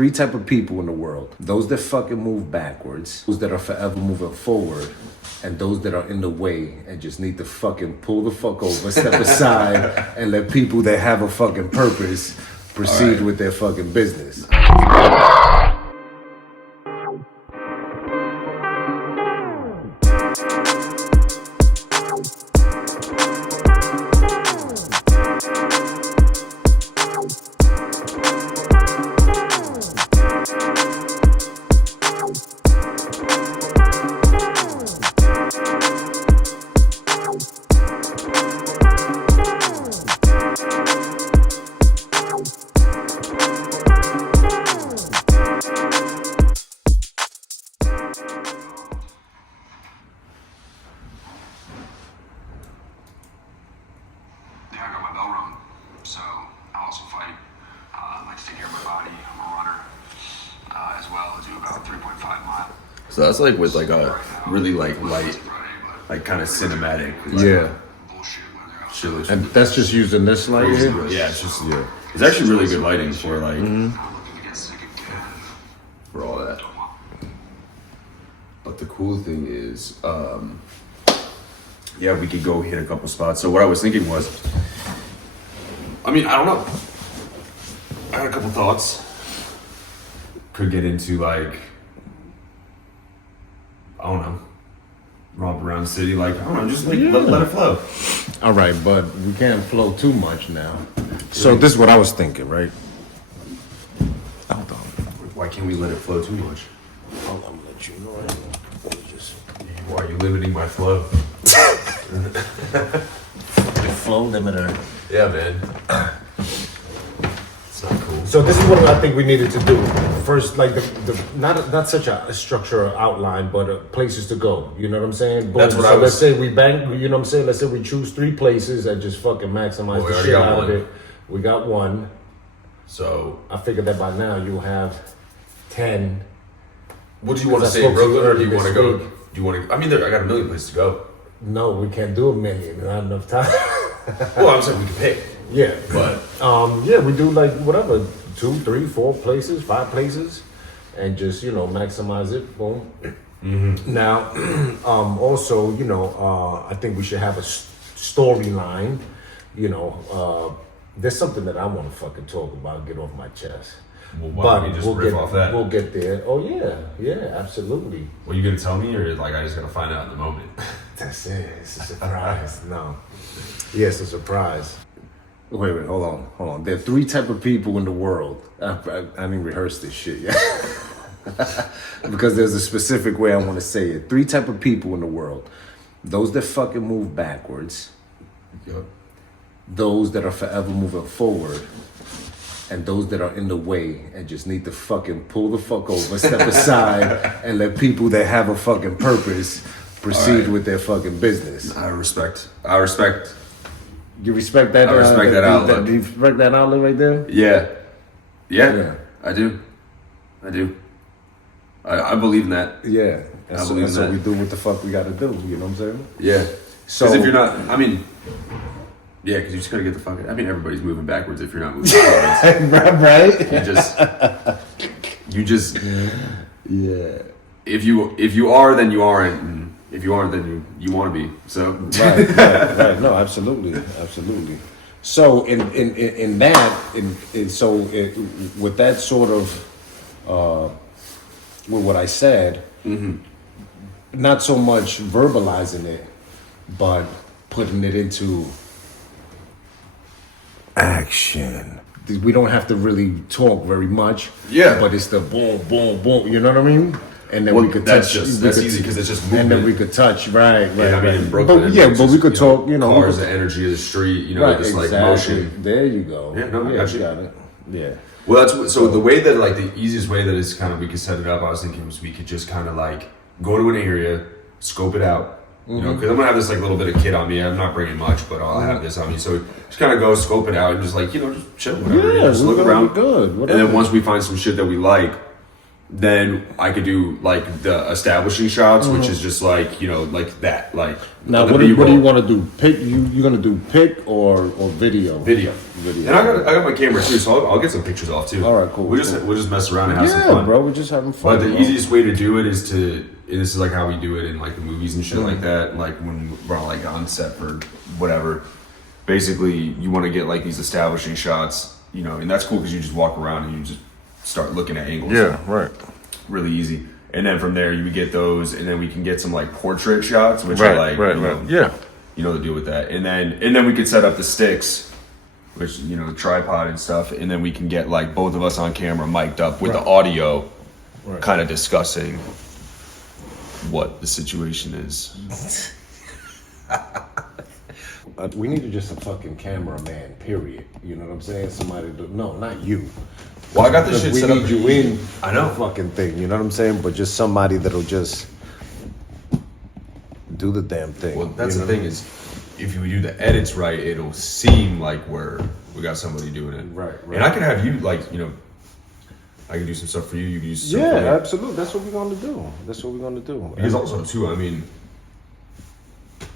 Three type of people in the world: those that fucking move backwards, those that are forever moving forward, and those that are in the way and just need to fucking pull the fuck over, step aside, and let people that have a fucking purpose proceed with their fucking business. I got my bell rung, so I also fight. I like to take care of my body. I'm a runner as well. I do about 3.5 miles. So that's like with like a really like light, like kind of cinematic. Like, Yeah. Bullshit. And that's just using this light here? Yeah, it's just It's actually really good lighting for like for all that. But the cool thing is, yeah, we could go hit a couple spots. So what I was thinking was, I mean, I don't know. I had a couple thoughts. Could get into like, I don't know, romp around the city. Like, I don't know, just like let it flow. All right, but we can't flow too much now. So this is what I was thinking, right? Hold on. Why can't we let it flow too much? Hold on, I'm gonna let you know. Right now. Let me just... Why are you limiting my flow? The flow limiter. Yeah, man. It's not cool. So this is what I think we needed to do. First, like the not such a structure or outline, but places to go. You know what I'm saying? Boom. That's what so I was. let's say we bank. You know what I'm saying? Let's say we choose 3 places and just fucking maximize the shit out of it. We got 1. So I figured that by now you'll have 10. what do you want to say, Brooklyn, or do you want to go? Do you want to? I mean, I got a million places to go. No, we can't do a million. Not enough time. Well, I'm saying we can pick. Yeah, But yeah, we do like whatever, 2, 3, 4 places, 5 places, and just maximize it. Boom. Mm-hmm. Now, also, I think we should have a storyline. There's something that I want to fucking talk about, get off my chest. well, why don't we just riff off that? We'll get there. Oh yeah, absolutely. Well, you gonna tell me, or like I just gotta find out in the moment? That's it. It's a surprise. No, yeah, it's a surprise. Wait, hold on. There are 3 type of people in the world. I didn't rehearse this shit yet. Because there's a specific way I want to say it. 3 type of people in the world: those that fucking move backwards, Yep. those that are forever moving forward, and those that are in the way and just need to fucking pull the fuck over, step aside, and let people that have a fucking purpose proceed with their fucking business. I respect. You respect that? I respect that outlook. Do you respect that outlook right there? Yeah. I do. I believe in that. Yeah. I believe in so that. we do what the fuck we gotta do. You know what I'm saying? Yeah. So Because if you're not, I mean, yeah, because you just gotta get the fuck. I mean, everybody's moving backwards if you're not moving forwards. right? You just. Yeah. If you are, then you aren't. And if you aren't, then you want to be. So Right. No, absolutely. So with that sort of with what I said, not so much verbalizing it, but putting it into action. We don't have to really talk very much. Yeah. But it's the boom, boom, boom. You know what I mean? And then well, we could that's touch. that's easy because it's just movement. And then we could touch, right. Yeah, I mean, in Brooklyn, but we could talk, cars, the energy of the street, right, just exactly. like motion. There you go. Yeah, no, I got you. Got it. Yeah. Well, that's so the way that like the easiest way that is kind of we could set it up. I was thinking was we could just kind of like go to an area, scope it out. Because I'm gonna have this like little bit of kit on me. I'm not bringing much, but I'll have this on me. So just kind of go scope it out and just like just chill, whatever. Yeah, just look around. Good. And then once we find some shit that we like, Then I could do like the establishing shots, which is just like, you know, like that. Like now, what do you want to do? Pick? You're gonna do pick or video? Video. And I got my camera too, so I'll get some pictures off too. All right, cool. We'll just mess around and have some fun, bro. We're just having fun. But the easiest way to do it is and this is like how we do it in like the movies and shit like that. Like when we're like on set for whatever. Basically, you want to get like these establishing shots, you know, and that's cool because you just walk around and you just start looking at angles. Yeah, right. Really easy. And then from there, you would get those, and then we can get some like portrait shots, which are like, you know the deal with that. And then we could set up the sticks, which, you know, the tripod and stuff, and then we can get like both of us on camera, mic'd up with the audio, kind of discussing what the situation is. We needed just a fucking cameraman, period. You know what I'm saying? Somebody no, not you. Well, I got this shit we set up. We need you in I know. the fucking thing, you know what I'm saying? But just somebody that'll just do the damn thing. Well, that's the thing is, if we do the edits right, it'll seem like we got somebody doing it. Right. And I can have you, like, you know, I can do some stuff for you, you can do some stuff for me. Yeah, absolutely. That's what we're gonna do. Because also, too, I mean,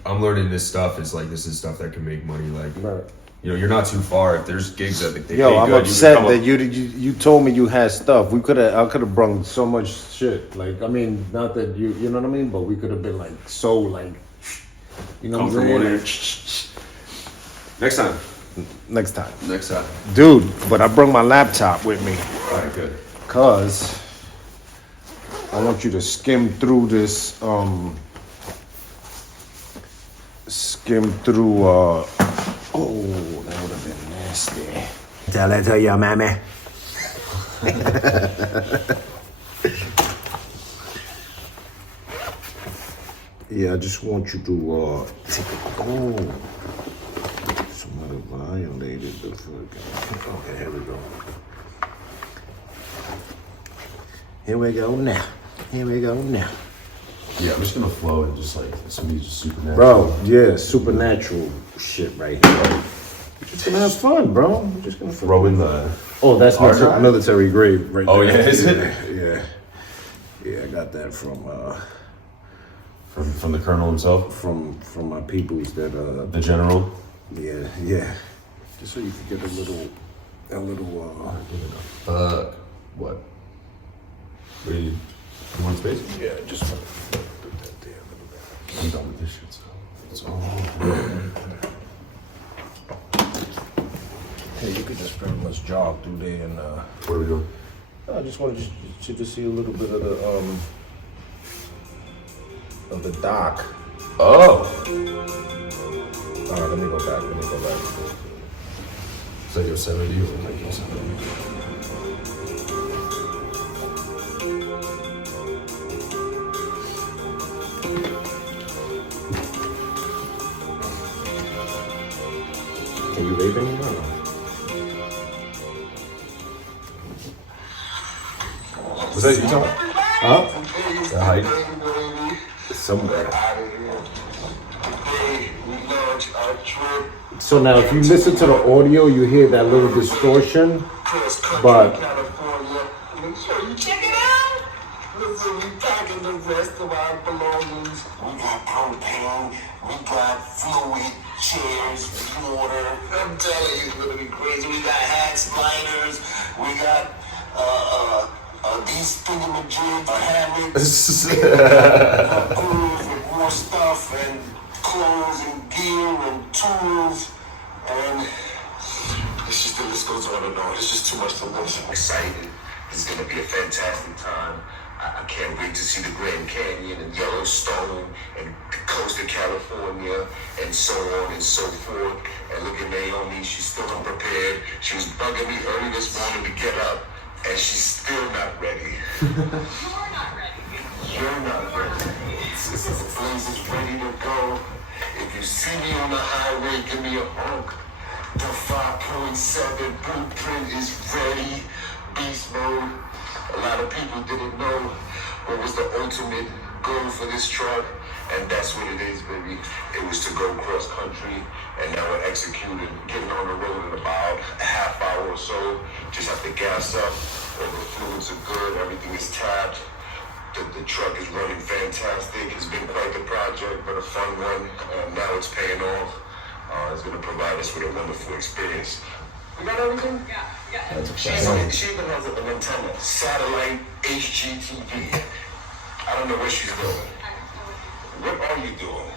I'm learning this stuff this is stuff that can make money. Like, you know, you're not too far. If there's gigs that they pay good, I'm upset that you told me you had stuff. I could have brung so much shit. Like, I mean, not that you know what I mean, but we could have been like so like, you know what I'm saying? Next time, dude. But I brought my laptop with me. All right, good. Cause I want you to skim through this. Oh, that would have been nasty. Tell that to your mammy. Yeah, I just want you to take somebody violated the fucking. Okay, here we go. Here we go now. Yeah, I'm just gonna flow and just like somebody's just supernatural. Bro, yeah, supernatural shit right here. We're just gonna have fun, bro. We're just gonna throw in the. Oh, that's my military grade right there. Oh yeah, is it? Yeah, I got that from the colonel himself. From my peoples that the general. Yeah. Just so you could get a little. What? You want space? Yeah, just put that there a little bit. I'm done with this shit, so it's all. Hey, you could just pretty much jog through there and What are we doing? I just wanted you to see a little bit of the dock. Oh. Let me go back. It's like Yosemite or like Yosemite. Can you wave anymore? Was that you talking? Huh? The height? Somewhere. So now if you listen to the audio, you hear that little distortion, but check it out. Listen, we packing the rest of our belongings. We got propane, we got fluid, chairs, water. I'm telling you, it's gonna be crazy. We got hats, liners, we got these thingamajig, hammocks, grooves with more stuff and clothes and gear and tools and the list goes on and on. It's just too much to list. I'm excited. It's gonna be a fantastic time. I can't wait to see the Grand Canyon and Yellowstone and the coast of California and so on and so forth. And look at Naomi, she's still unprepared. She was bugging me early this morning to get up, and she's still not ready. You're not ready. You're not ready. The place is ready to go. If you see me on the highway, give me a honk. The 5.7 blueprint is ready. Beast mode. A lot of people didn't know what was the ultimate goal for this truck, and that's what it is, baby. It was to go cross country, and now we're executing, getting on the road in about a half hour or so. Just have to gas up, And the fluids are good, everything is tapped. The truck is running fantastic. It's been quite the project, but a fun one. Now it's paying off. It's going to provide us with a wonderful experience. We got everything? Yeah. She even has an antenna, satellite HGTV. I don't know what she's doing. What are you doing?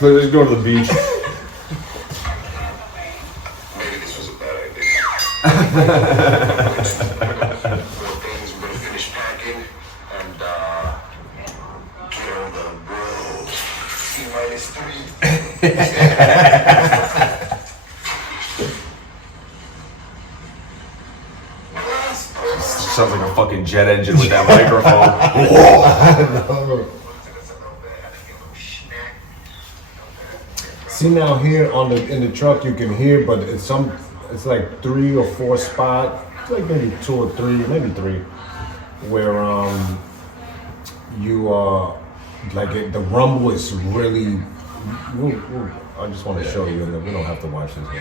Let's just go to the beach. Maybe this was a bad idea. More things, we're gonna finish packing and get on the road. T-3. Sounds like a fucking jet engine with that microphone. See now here in the truck you can hear, but it's like 3 or 4 spot, it's like maybe 2 or 3, maybe 3, where you the rumble is really. I just want to show you, and we don't have to watch this one.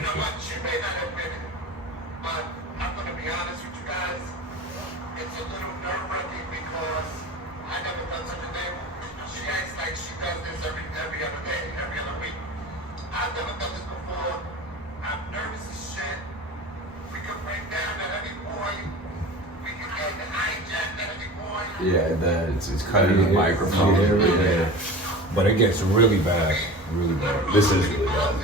Yeah, it's cutting the microphone. Yeah. But it gets really bad, really bad. This is really bad.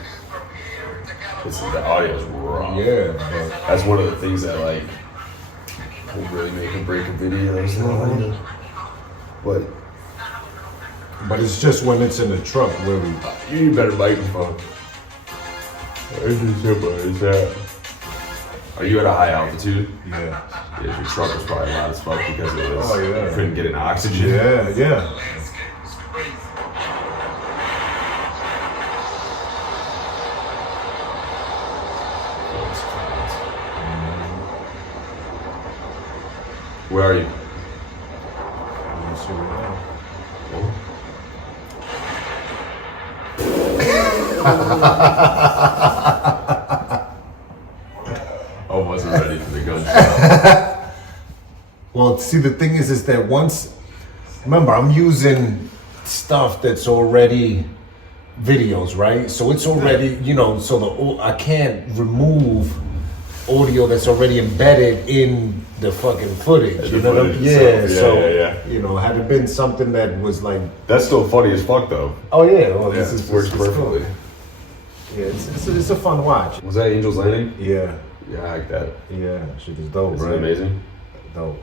The audio's raw. Yeah, That's one of the things that like will really make or break a video. Is the audio. but it's just when it's in the truck, really. You need a better microphone. Are you at a high altitude? Yeah. Yeah, your truck was probably loud as fuck because it was. Oh, yeah. You couldn't get an oxygen. Yeah. Where are you? Let me see right now. I wasn't ready for the gunshot. Well, see, the thing is that remember, I'm using stuff that's already videos, right? So it's already, so I can't remove audio that's already embedded in the fucking footage. You know what I mean? Yeah. Had it been something that was like, That's still funny as fuck though. oh yeah, well, Yeah, this works it's perfectly. cool. Yeah, it's a fun watch. Was that Angel's Landing? Yeah, Yeah, I like that. yeah, shit is dope, Isn't right? it amazing? Dope.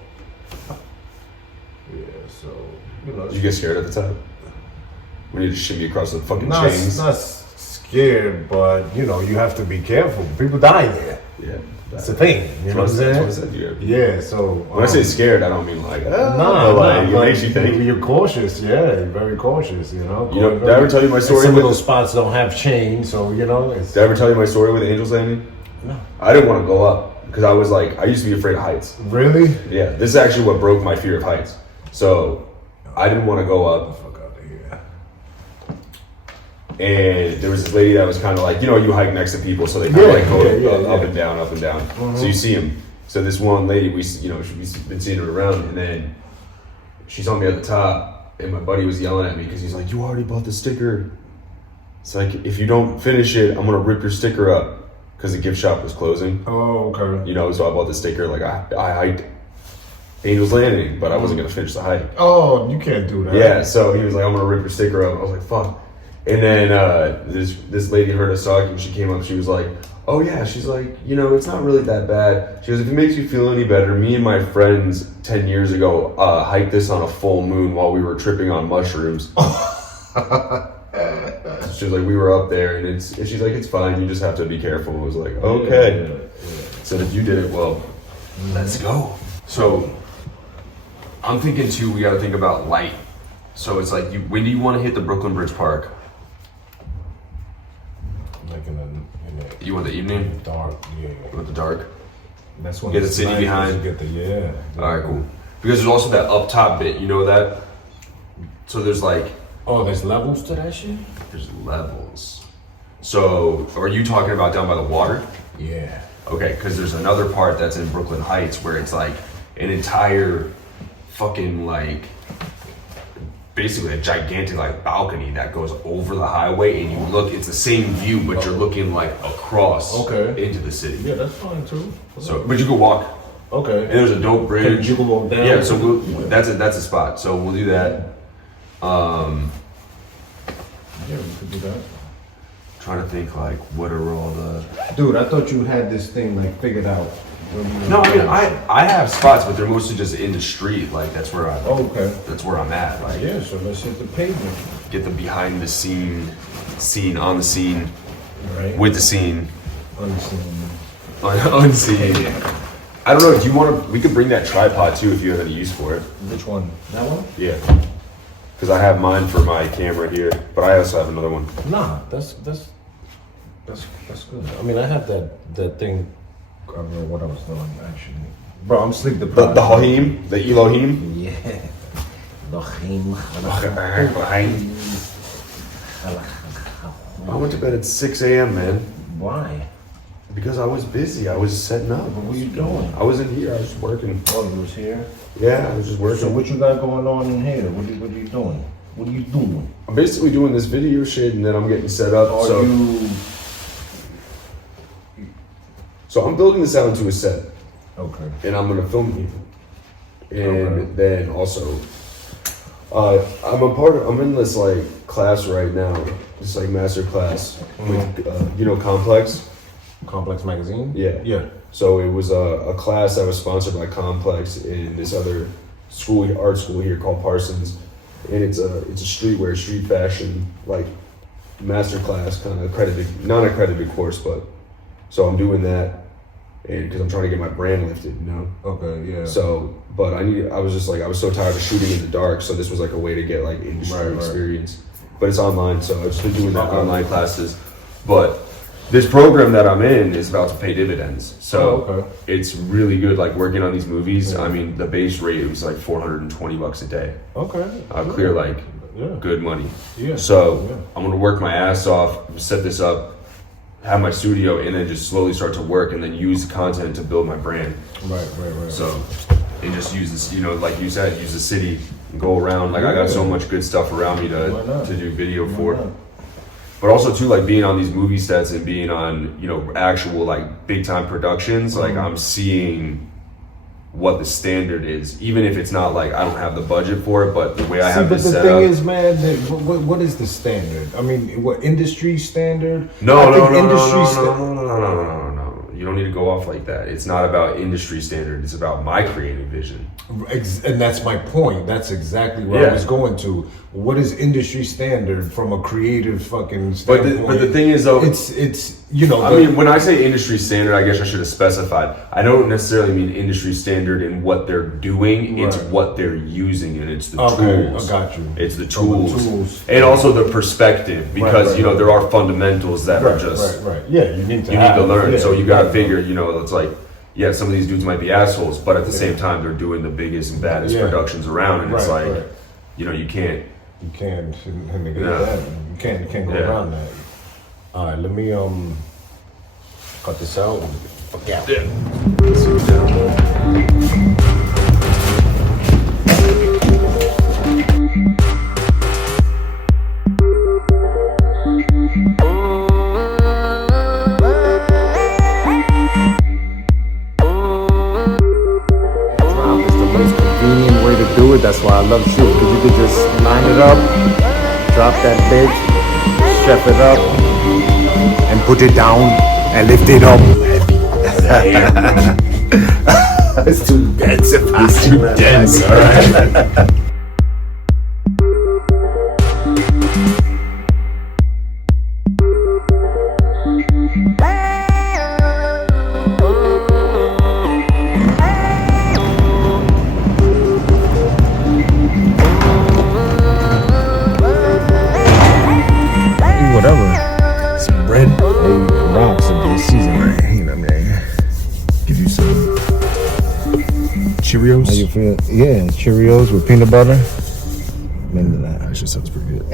Yeah, so Did you get scared at the time? When you just shimmy across the fucking not chains? not scared, but you have to be careful. People die there. Yeah. It's a thing. You know what I'm That's what I saying? said. Yeah. So When I say scared, I don't mean like, it makes you think. You're cautious. Yeah, you're very cautious. You know, did I ever tell you my story? Some of those spots don't have chains, so it's. Did I ever tell you my story with Angel's Landing? No. I didn't want to go up because I was like, I used to be afraid of heights. Really? Yeah, this is actually what broke my fear of heights. So I didn't want to go up. Fuck out of here. And there was this lady that was kind of like, you hike next to people, so they kind of go up and down, up and down. Mm-hmm. So you see them. So this one lady, we've been seeing her around, and then she saw me at the top, and my buddy was yelling at me because he's like, "You already bought the sticker." It's like, if you don't finish it, I'm gonna rip your sticker up because the gift shop was closing. Oh, okay. So I bought the sticker. Like I hiked Angel's Landing, but I wasn't gonna finish the hike. Oh, you can't do that. Yeah, so he was like, "I'm gonna rip your sticker up." I was like, "Fuck." And then this lady heard us talking. She came up. She was like, "Oh yeah." She's like, "It's not really that bad." She goes, "If it makes you feel any better, me and my friends 10 years ago hiked this on a full moon while we were tripping on mushrooms." She was like, "We were up there, and she's like, it's fine. You just have to be careful." I was like, "Okay." Yeah. So if you did it, well, let's go. So I'm thinking too. We got to think about light. So it's like, when do you want to hit the Brooklyn Bridge Park? Like in the You want the evening? dark. Yeah. You want the dark? That's when Get the it's city nice, behind. you get All right, cool. Because there's also that up top bit. You know that? So there's like, Oh, there's levels to that shit? there's levels. So are you talking about down by the water? Yeah. Okay, because there's another part that's in Brooklyn Heights where it's like an entire fucking like basically a gigantic like balcony that goes over the highway, and you look, it's the same view, but you're looking like across into the city. Yeah, that's fine too. So, but you can walk. Okay. And there's a dope bridge. You can walk down. Yeah, so that's a spot. So we'll do that. Yeah, we could do that. Trying to think like what are all the. Dude, I thought you had this thing like figured out. No, I mean I have spots, but they're mostly just in the street. Like that's where I. Oh, okay. That's where I'm at. Like Yeah, so let's hit the pavement. get the behind the scene, on the scene, Right. with the scene, Unseen. unseen. I don't know. Do you want to? We could bring that tripod too if you have any use for it. Which one? That one? Yeah. Because I have mine for my camera here, but I also have another one. Nah, that's good. I mean, I had that thing. I don't know what I was doing actually. Bro, I'm sleep deprived. The Elohim, the Elohim. Yeah. Elohim. I went to bed at 6 a.m., man. Why? Because I was busy. I was setting up. What were you doing? I wasn't here. I was just working. Oh, you was here? Yeah, I was just working. So what you got going on in here? What are you doing? What are you doing? I'm basically doing this video shit, and then I'm getting set up. So I'm building this out into a set. Okay. And I'm gonna film people. And then also, I'm in this like class right now, this like master class with Complex. Complex Magazine? Yeah. Yeah. So it was a class that was sponsored by Complex in this other art school here called Parsons, and it's a streetwear, street fashion like master class, kind of non-accredited course, but so I'm doing that, and because I'm trying to get my brand lifted, Okay, yeah. So, but I was so tired of shooting in the dark, so this was like a way to get like industry experience. But it's online, so I've just been doing that online classes. But this program that I'm in is about to pay dividends, so it's really good. Like working on these movies, I mean, the base rate was like $420 a day. Okay. I clear like good money. Yeah. So I'm gonna work my ass off, set this up, have my studio, and then just slowly start to work, and then use the content to build my brand. Right. So, and just use this, like you said, use the city, and go around. Like I got so much good stuff around me to do video for. But also too, like being on these movie sets and being on, actual like big time productions, like I'm seeing what the standard is, even if it's not like I don't have the budget for it, but the way I have this set up. But the thing is, man, what is the standard? I mean, what industry standard? No. You don't need to go off like that. It's not about industry standard. It's about my creative vision. And that's my point. That's exactly where I was going to. What is industry standard from a creative fucking standpoint? But the thing is, though, it's I mean, when I say industry standard, I guess I should have specified. I don't necessarily mean industry standard in what they're doing. It's what they're using, and it's the tools. I got you. It's the tools, and also the perspective, because there are fundamentals that are just right. Yeah, you need to learn. So you got to figure. It's like. Yeah, some of these dudes might be assholes, but at the same time, they're doing the biggest and baddest productions around, and it's like, you can't. You can't go around that. All right, let me cut this out. Fuck out. Do it. That's why I love shooting, because you could just line it up, drop that bitch, chef it up, and put it down and lift it up. It's too dense. It's too dense. All right. Cheerios? How you feel? Yeah, Cheerios with peanut butter. Remember that. Actually sounds pretty good.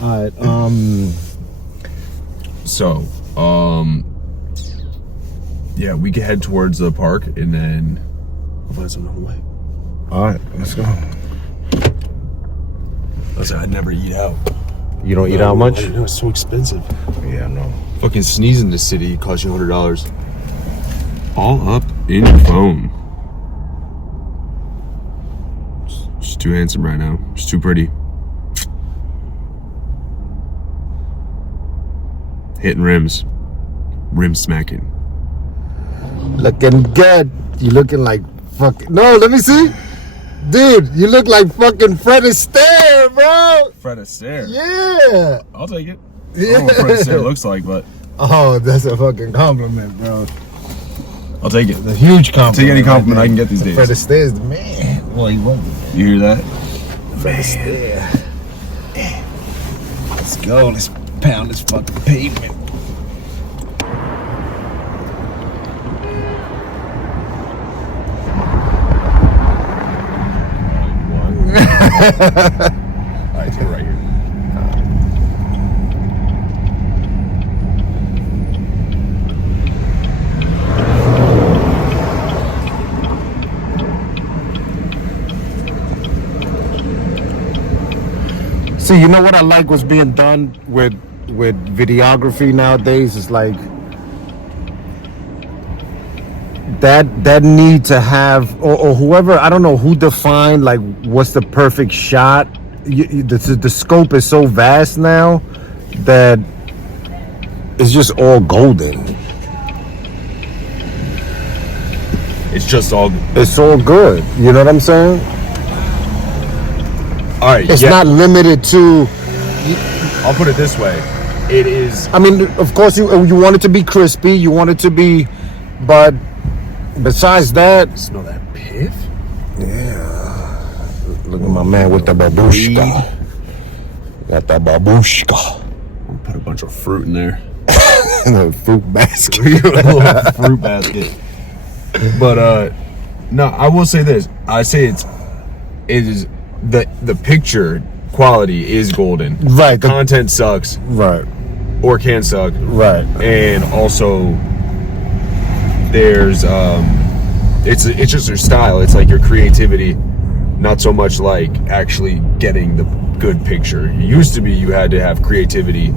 All right. So, Yeah, we can head towards the park and then we'll find something on the way. All right, let's go. Listen, I'd never eat out. You don't eat out much? I know, it's so expensive. Yeah, no. Fucking sneeze in the city costs you $100. All up in your phone. She's too handsome right now. She's too pretty. Hitting rims. Rim smacking. Looking good. You looking like fucking... No, let me see. Dude, you look like fucking Fred Astaire, bro. Fred Astaire? Yeah. I'll take it. Yeah. I don't know what Fred Astaire looks like, but Oh, that's a fucking compliment, bro. I'll take it. It's a huge compliment. Take any compliment I can get these days. Fred Astaire's the man. Well, he wasn't. You hear that? Fred Astaire. Let's go. Let's pound this fucking pavement. Alright, let's go right here. See, you know what I like what's being done with videography nowadays is like that need to have or whoever, I don't know who defined like what's the perfect shot. The scope is so vast now that it's just all golden. It's just all. It's all good. You know what I'm saying? All right. It's yeah. not limited to. I'll put it this way. It is. I mean, of course, you want it to be crispy. You want it to be, but besides that, Smell that piff? yeah. Look at my man with the babushka. Got that babushka. I'll put a bunch of fruit in there. The fruit basket. A little fruit basket. But no, I will say this. I say it is the picture quality is golden. Right. Content sucks Right. or can suck. Right. And also there's it's just your style. It's like your creativity, not so much like actually getting the good picture. It used to be you had to have creativity,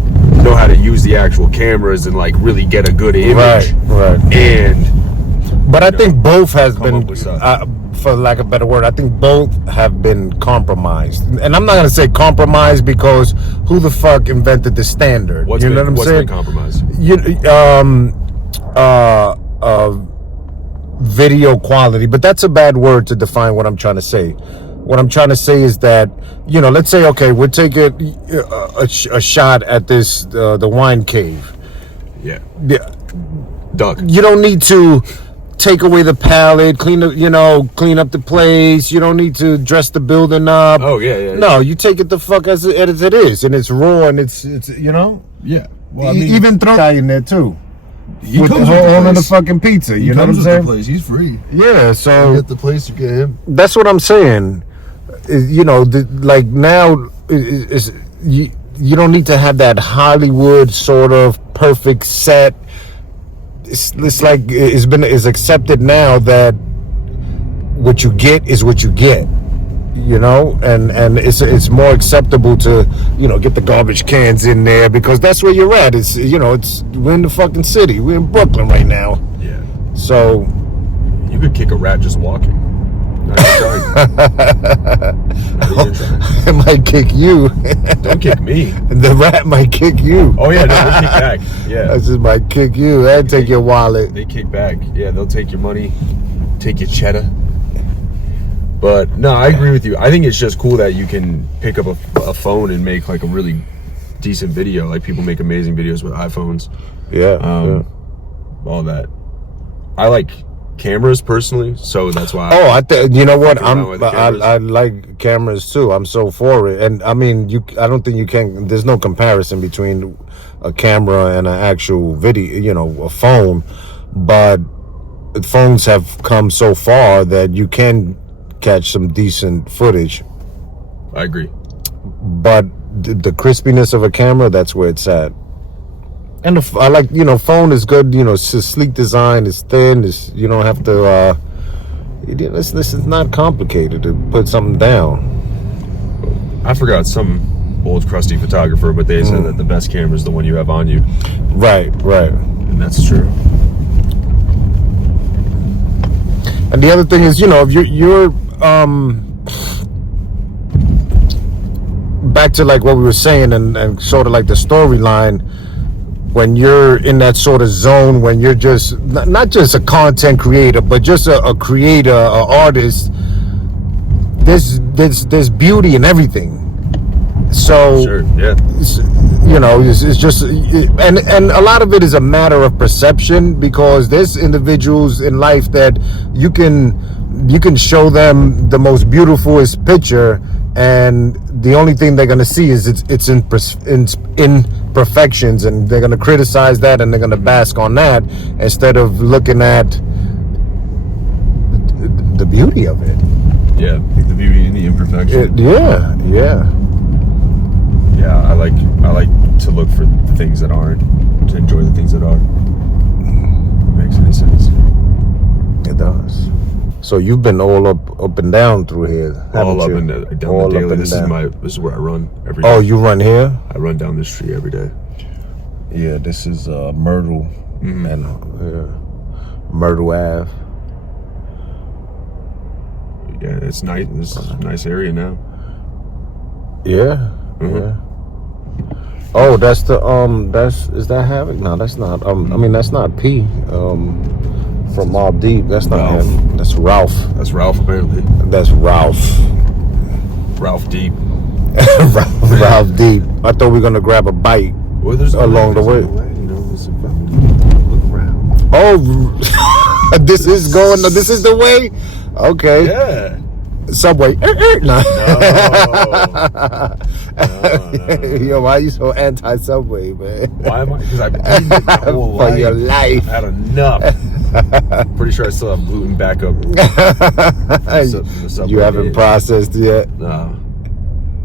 know how to use the actual cameras and like really get a good image. Right. And But I think both has come been, up with stuff. for lack of a better word, I think both have been compromised. And I'm not gonna say compromised because who the fuck invented the standard? what's You know been, what I'm what's saying? been compromised? Video quality, but that's a bad word to define what I'm trying to say. What I'm trying to say is that, you know, let's say, okay, we'll take a shot at this, the wine cave. Yeah. Yeah. Duck. You don't need to take away the palette, clean up the place. You don't need to dress the building up. Oh yeah. No, you take it the fuck as it is, and it's raw, and it's you know. Yeah. Well, I mean, Even throw guy in there too. he With comes the with the whole on the place. fucking pizza. He You know what I'm comes with saying? the place. He's free. Yeah. So You get the place, you get him. that's what I'm saying. You know, like now, you don't need to have that Hollywood sort of perfect set. It's like it's accepted now that what you get is what you get. You know, and it's more acceptable to, you know, get the garbage cans in there because that's where you're at. It's, you know, we're in the fucking city. We're in Brooklyn right now. Yeah. So You could kick a rat just walking. Not even trying. Not even trying. it might kick you. Don't kick me. The rat might kick you. Oh yeah, no, they kick back. Yeah. That just might kick you and take your wallet. They kick back. Yeah, they'll take your money, take your cheddar. But no, I agree with you. I think it's just cool that you can pick up a phone and make like a really decent video. Like people make amazing videos with iPhones. Yeah. All that. I like cameras personally, so that's why. You know what? Fucking around with the cameras. I like cameras too. I'm so for it. And I mean, I don't think you can. There's no comparison between a camera and an actual video. You know, a phone. But phones have come so far that you can catch some decent footage. I agree. But the crispiness of a camera, that's where it's at. And I like, phone is good. It's a sleek design. It's thin. You don't have to. This is not complicated to put something down. I forgot some old crusty photographer, but they said that the best camera is the one you have on you. Right. And that's true. And the other thing is, if you're back to like what we were saying, and sort of like the storyline, when you're in that sort of zone, when you're just not just a content creator, but just a creator, an artist, there's beauty in everything. So Sure, yeah. It's just, and a lot of it is a matter of perception, because there's individuals in life that you can show them the most beautifulest picture, and the only thing they're gonna see is its imperfections, and they're gonna criticize that, and they're gonna bask on that instead of looking at the beauty of it. Yeah, the beauty and the imperfection. Yeah. Yeah, I like to look for the things that aren't, to enjoy the things that are. Makes any sense. It does. So you've been all up and down through here, All up you? and down All the up daily. and This down. is where I run every day. Oh, you run here? I run down this street every day. Yeah, this is Myrtle and Myrtle Ave. Yeah, it's nice. This is a nice area now. Yeah. Yeah. Oh, that's the is that Havoc? No, that's not. I mean, that's not P. From Mobb Deep. That's not Ralph. him. That's Ralph. That's Ralph, apparently. That's Ralph. Ralph Deep. Ralph Deep. I thought we were gonna grab a bite Well, there's along the way. There's a look around. Oh, this is the way. Okay. Yeah. Subway. No. No. Yo, why are you so anti-Subway, man? Why am I? Because I've eaten it my whole For life. your life. I've had enough. Pretty sure I still have gluten backup. You haven't processed yet. No,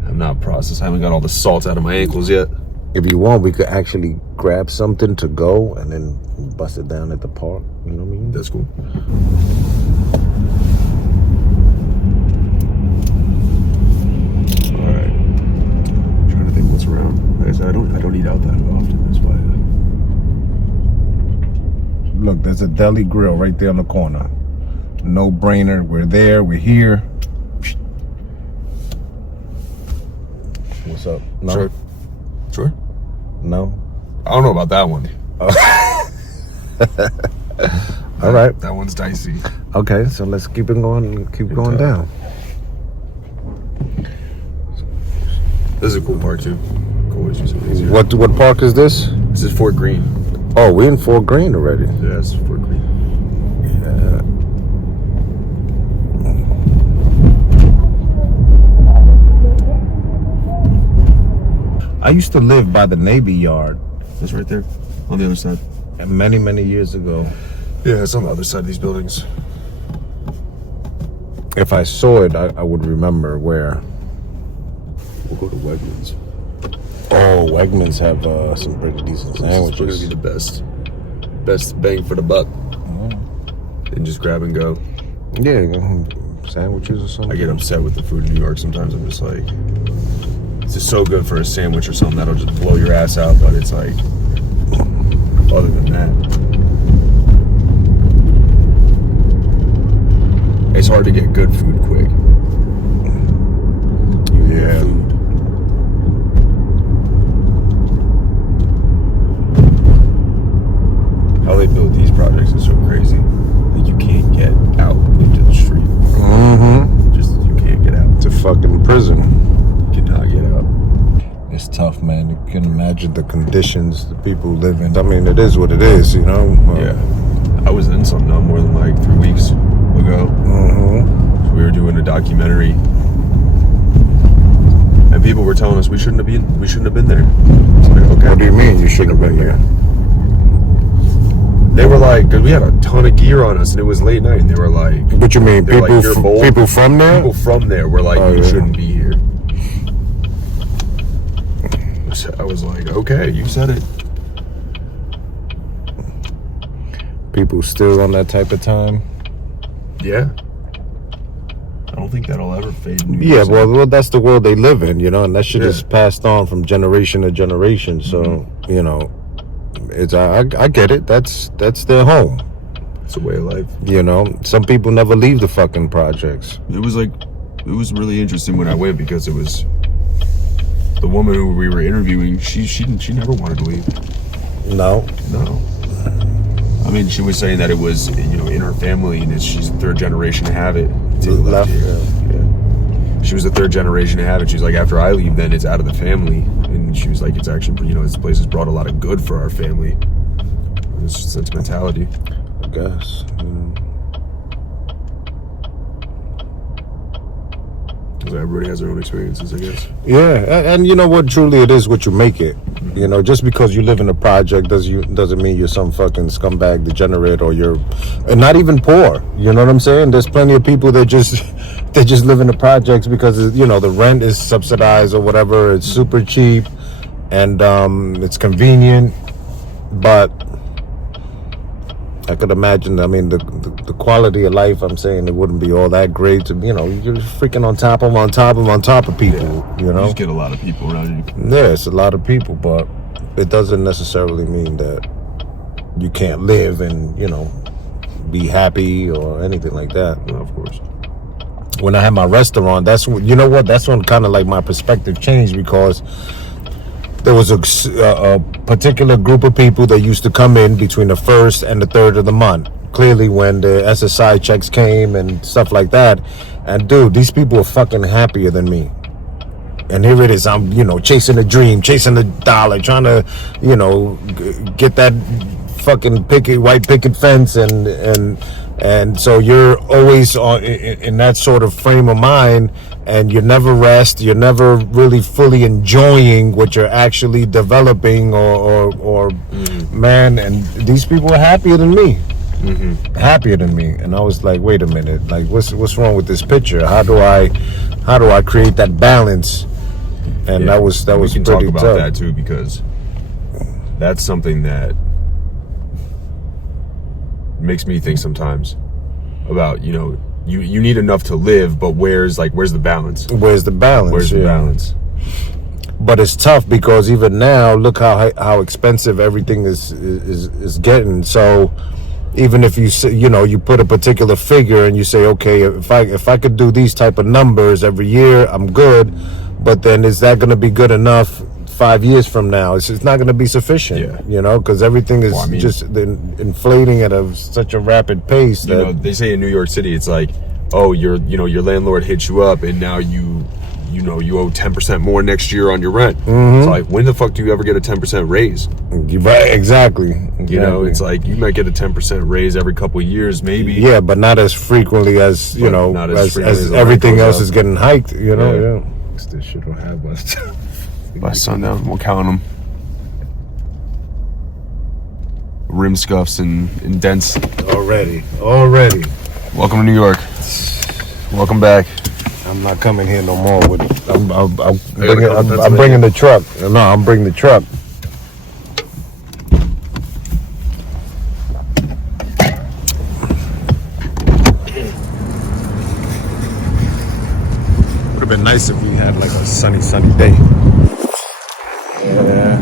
I'm not processed. I haven't got all the salt out of my ankles yet. If you want, we could actually grab something to go and then bust it down at the park. You know what I mean? That's cool. All right. I'm trying to think what's around. Like I said, I don't eat out that often. That's why. Look, there's a deli grill right there on the corner. No brainer. We're there. We're here. What's up? No? Sure. No? I don't know about that one. All right. That one's dicey. Okay, so let's keep it going and keep going down. This is a cool park too. Cool always use it easier. What park is this? This is Fort Greene. Oh, we're in Fort Greene already. Yeah, it's Fort Greene. Yeah. I used to live by the Navy Yard That's right there, on the other side. many, many years ago. Yeah, it's on the other side of these buildings. If I saw it, I would remember where. We'll go to Wegmans. Oh, Wegmans have some pretty decent This is gonna sandwiches. be the best bang for the buck. And just grab and go. Yeah, sandwiches or something. I get upset with the food in New York sometimes. I'm just like, it's just so good for a sandwich or something that'll just blow your ass out. But it's like, other than that, it's hard to get good food quick. Yeah. Food. How they build these projects is so crazy. Like you can't get out into the street. Mm-hmm. Just you can't get out. It's a fucking prison. You cannot get out. It's tough, man. You can imagine the conditions the people live in. I mean, it is what it is, you know? Yeah. I was in some not more than like 3 weeks ago. Mm-hmm. We were doing a documentary, and people were telling us we shouldn't have been there. It's like, okay. What do you mean you shouldn't have been there? They were like, because we had a ton of gear on us, and it was late night, and they were like, What you mean? They're People, like, "You're bold." people from there? people from there were like, Oh, you yeah. shouldn't be here. I was like, okay, you said it. people still on that type of time. Yeah. I don't think that'll ever fade. Yeah, well, that's the world they live in, and that shit is passed on from generation to generation. So, it's I get it. That's their home. It's a way of life. Some people never leave the fucking projects. It was really interesting when I went because it was the woman who we were interviewing. She never wanted to leave. No. I mean, she was saying that it was in her family, and she's the third generation to have it. Left, yeah. She was the third generation to have it. She's like, after I leave, then it's out of the family. And she was like, it's actually, this place has brought a lot of good for our family. It's just sentimentality. I guess. Everybody has their own experiences, I guess. Yeah, and you know what? Truly, it is what you make it. Just because you live in a project doesn't mean you're some fucking scumbag degenerate or and not even poor. You know what I'm saying? There's plenty of people that just live in the projects because the rent is subsidized or whatever. It's super cheap, and it's convenient, but I could imagine. I mean, the quality of life. I'm saying it wouldn't be all that great. You're freaking on top of people. You just get a lot of people around you. Yeah, it's a lot of people, but it doesn't necessarily mean that you can't live and be happy or anything like that. No, of course. When I had my restaurant, that's when kind of like my perspective changed because there was a particular group of people that used to come in between the 1st and the 3rd of the month. Clearly, when the SSI checks came and stuff like that, and dude, these people are fucking happier than me. And here it is, I'm chasing a dream, chasing the dollar, trying to get that fucking white picket fence, and so you're always in that sort of frame of mind. And you never rest. You're never really fully enjoying what you're actually developing, or man. And these people are happier than me, happier than me. And I was like, wait a minute, like what's wrong with this picture? How do I create that balance? And that was we can pretty talk about tough. that too, because that's something that makes me think sometimes about You need enough to live, but where's the balance? Where's the balance? But it's tough because even now, look how expensive everything is getting. So even if you say, you put a particular figure and you say, okay, if I could do these type of numbers every year, I'm good. But then is that going to be good enough 5 years from now? It's not going to be sufficient, because everything is just inflating at such a rapid pace. That, they say in New York City, it's like, oh, your landlord hits you up, and now you owe 10% more next year on your rent. It's like, when the fuck do you ever get a 10% raise? Right, exactly. It's like you might get a 10% raise every couple of years, maybe. Yeah, but not as frequently as as everything else is getting hiked. This shit don't have much. By sundown, we'll count them. Rim scuffs and dents. Already. Welcome to New York. Welcome back. I'm not coming here no more. I'm bringing the truck. No, I'm bringing the truck. Would have been nice if we had like a sunny day. Yeah.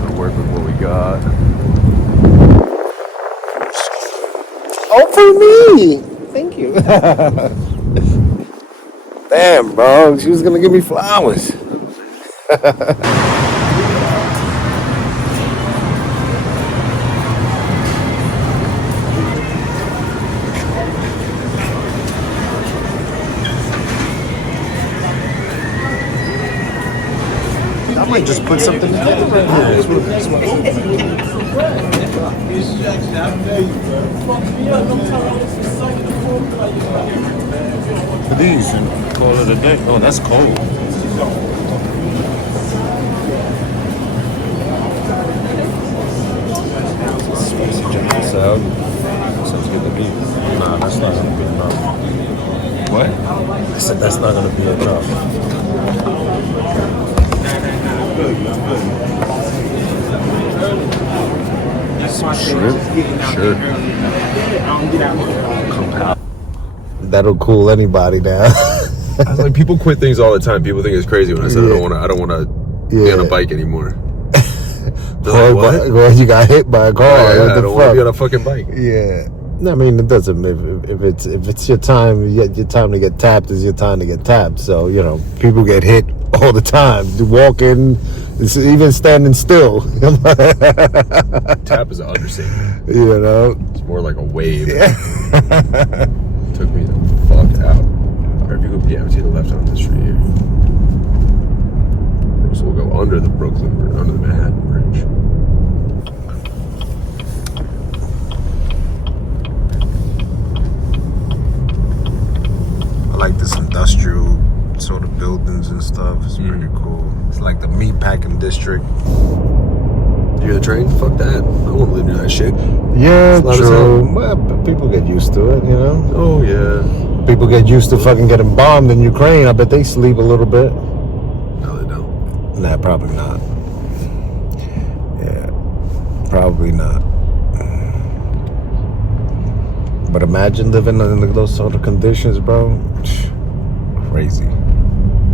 Gonna work with what we got. Oh, for me! Thank you. Damn, bro. She was gonna give me flowers. I might just put something together right here. For these and call it a day. Oh, that's cold. Spicy chicken salad. Sounds good to me. Nah, that's not gonna be enough. What? I said that's not gonna be enough. Some shrimp? Sure. That'll cool anybody down. Like people quit things all the time. People think it's crazy when I said I don't want to be on a bike anymore. Well, what? well, you got hit by a car. Yeah, What I the don't want to be on fuck? a fucking bike. Yeah. I mean, it doesn't. If it's your time, your time to get tapped is your time to get tapped. So people get hit all the time. Walking, even standing still. Tap is an understatement. It's more like a wave. Took me the fuck out. Or if you go, to the left on the street here. So we'll go under the under the Manhattan Bridge. I like this industrial sort of buildings and stuff. It's pretty cool. It's like the meat packing district. You hear the train? Fuck that. I don't want to live near that shit. Yeah, It's loud as true. hell. Well, but people get used to it, Oh yeah. People get used to fucking getting bombed in Ukraine. I bet they sleep a little bit. No, they don't. Nah, probably not. Yeah, probably not. But imagine living in those sort of conditions, bro. Crazy.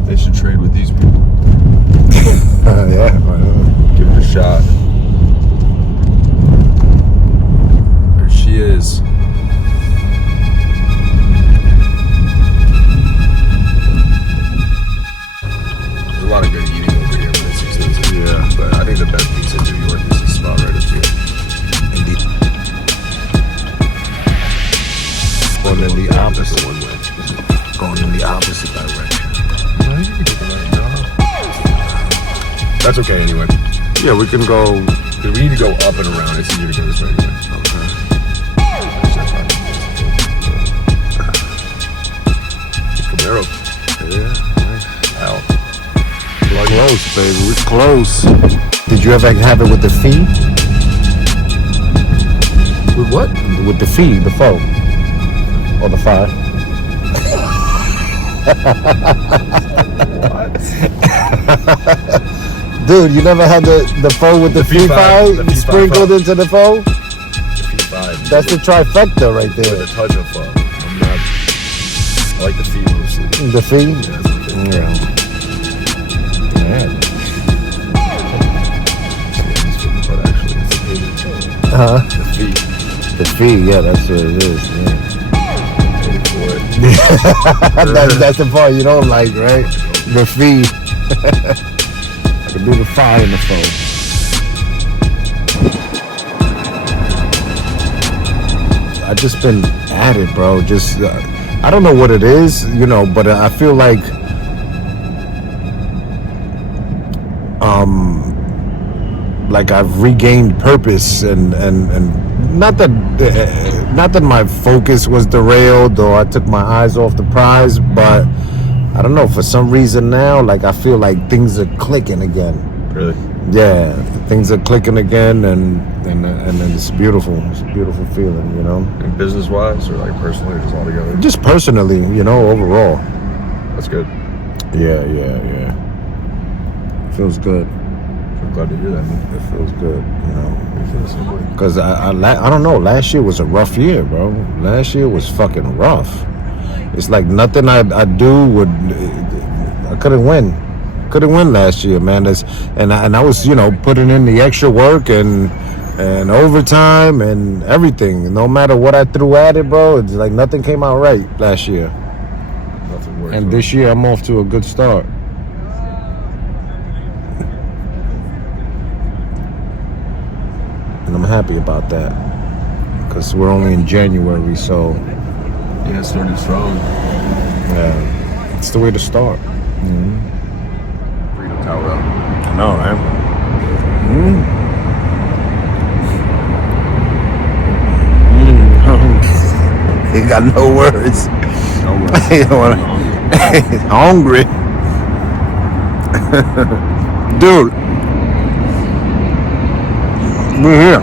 They should trade with these people. Yeah, man. Give it a shot. There she is. There's a lot of good eating over here, but it's expensive. Yeah. But I think the best piece in New York is the spot right up here. Indeed. Going in the opposite one way. Going in the opposite direction. No, you can get the right now. That's okay anyway. Yeah, we can go. Because we need to go up and around. It's easier to go this way anyway. Okay. Camaro. Yeah, nice. Ow. We're close, baby. We're close. Did you ever have it with the fee? With what? With the fee, the foe, or the fire? Dude, you never had the foe with the fee fire the fee sprinkled fire. into the foe? P5. That's the trifecta right With there. a touch of fun. I like the fee mostly. The fee? Yeah, that's my thing. Yeah. But actually, it's the payment. Huh? The fee. The fee, yeah, that's what it is. Yeah. Paid for it. that's the part you don't like, right? The fee. I can do the fire in the phone. I just been at it, bro. Just I don't know what it is, but I feel like I've regained purpose and not that my focus was derailed or I took my eyes off the prize, but I don't know, for some reason now, like I feel like things are clicking again. Really? Yeah, things are clicking again, and it's beautiful. It's a beautiful feeling, And business wise or like personally or just all together? Just personally, overall. That's good. Yeah. Feels good. I'm glad to hear that, man. It feels good, I feel the same way. Because I don't know, last year was a rough year, bro. Last year was fucking rough. It's like nothing I do I couldn't win. Couldn't win last year, man. And I was, putting in the extra work and overtime and everything. No matter what I threw at it, bro, it's like nothing came out right last year. Nothing works. And this year I'm off to a good start. And I'm happy about that. Because we're only in January, so Yeah, it started strong. yeah, it's the way to start. Freedom Tower up. I know, right? He got no words. No way. Hungry. Dude. We're here.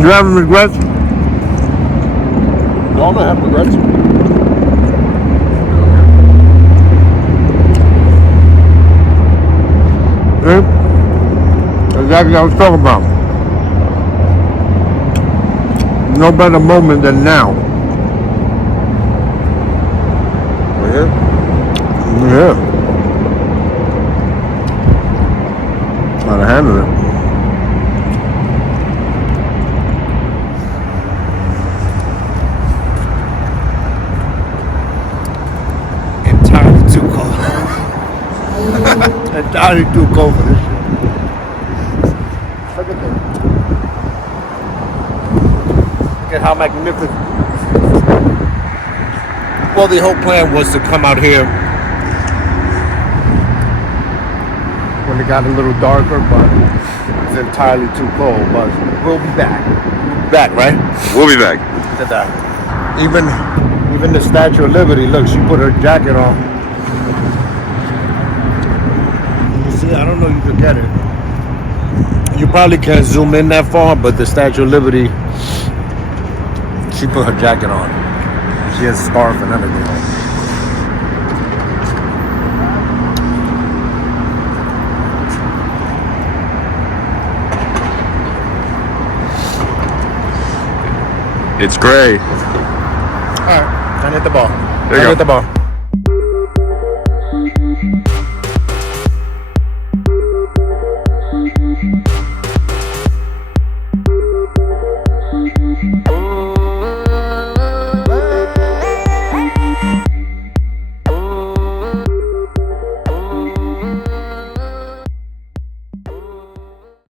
You having regrets? No, I'm not having regrets. Eh? Exactly what I was talking about. No better moment than now. Yeah. Yeah. How to handle it. Entirely too cold. Entirely too cold for this shit. Look at this. Look at how magnificent. Well, the whole plan was to come out here when it got a little darker, but it's entirely too cold. But we'll be back. Back, right? We'll be back. Look at that. Even the Statue of Liberty, look, she put her jacket on. You see, I don't know if you can get it. You probably can't zoom in that far, but the Statue of Liberty, she put her jacket on. She has a scarf and everything on. It's gray. All right, I hit the ball. There you go. Hit the ball.